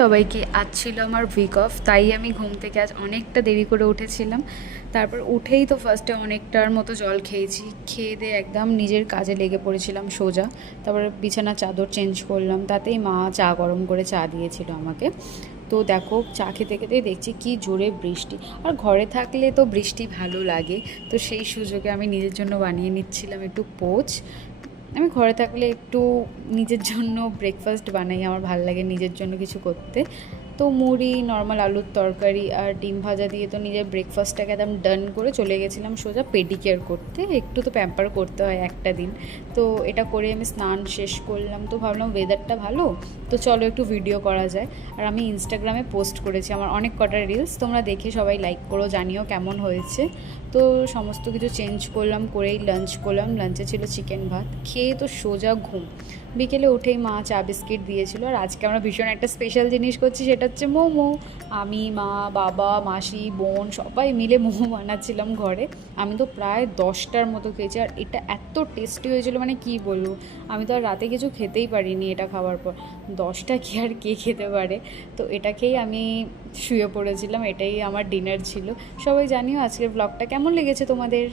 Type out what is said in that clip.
সবাইকে, আজ ছিল আমার উইক অফ, তাই আমি ঘুম থেকে আজ অনেকটা দেরি করে উঠেছিলাম। তারপর উঠেই তো ফার্স্টে অনেকটার মতো জল খেয়েছি, খেয়ে দিয়ে একদম নিজের কাজে লেগে পড়েছিলাম সোজা। তারপরে বিছানার চাদর চেঞ্জ করলাম, তাতেই মা চা গরম করে চা দিয়েছিল আমাকে। তো দেখো, চা খেতে খেতেই দেখছি কি জোরে বৃষ্টি, আর ঘরে থাকলে তো বৃষ্টি ভালো লাগে। তো সেই সুযোগে আমি নিজের জন্য বানিয়ে নিচ্ছিলাম একটু পোচ। আমি ঘরে থাকলে একটু নিজের জন্য ব্রেকফাস্ট বানাই, আমার ভালো লাগে নিজের জন্য কিছু করতে। তো মুড়ি, নর্মাল আলুর তরকারি আর ডিম ভাজা দিয়ে তো নিজের ব্রেকফাস্টটাকে একদম ডান করে চলে গেছিলাম সোজা পেডিকেয়ার করতে। একটু তো প্যাম্পার করতে হয় একটা দিন। তো এটা করে আমি স্নান শেষ করলাম, তো ভাবলাম ওয়েদারটা ভালো, তো চলো একটু ভিডিও করা যায়। আর আমি ইনস্টাগ্রামে পোস্ট করেছি আমার অনেক কটা রিলস, তোমরা দেখে সবাই লাইক করো, জানিও কেমন হয়েছে। তো সমস্ত কিছু চেঞ্জ করলাম, করেই লাঞ্চ করলাম। লাঞ্চে ছিল চিকেন ভাত, খেয়ে তো সোজা ঘুম। বিকেলে উঠেই মা চা বিস্কিট দিয়েছিল। আর আজকে আমরা ভীষণ একটা স্পেশাল জিনিস করছি, সেটা হচ্ছে মোমো। আমি, মা, বাবা, মাসি, বোন সবাই মিলে মোমো বানাচ্ছিলাম ঘরে। আমি তো প্রায় 10টার মতো খেয়েছি, আর এটা এত টেস্টি হয়েছিল মানে কি বলবো। আমি তো আর রাতে কিছু খেতেই পারিনি এটা খাওয়ার পর। 10টা কি আর কে খেতে পারে। তো এটা খেয়েই আমি শুয়ে পড়েছিলাম, এটাই আমার ডিনার ছিল। সবাই জানিও আজকের ব্লগটা কেমন লেগেছে তোমাদের।